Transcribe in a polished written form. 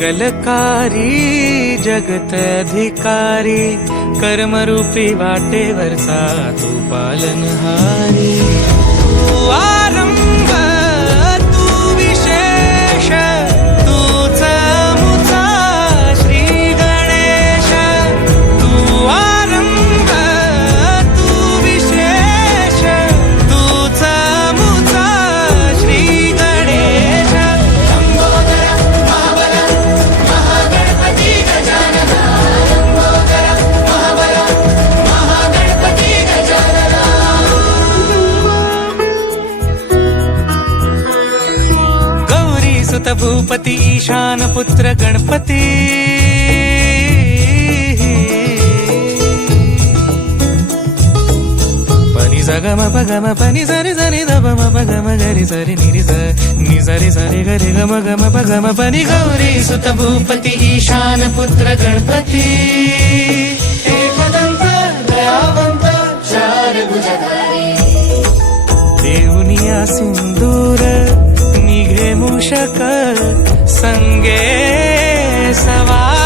मंगलकारी जगत अधिकारी कर्मरूपी वाटेवरचा तू पालनहारी तू आरंभ तू विशेष तूच मुचा श्री गणेश तू आरंभ तू विशेष तूच मुचा श्री गणेश सुत भूपती ईशान पुत्र गणपती पनी सगम पगम पनी सरी सरी दब म पगम गरी सरी निरी नि सरी सरी गरी गम गम पगम पनी गौरी सुत भूपती ईशान पुत्र गणपती एकदंत दयावंत चार भुजधारी देऊनिया सिंदूर निघे मूषक संगे सवार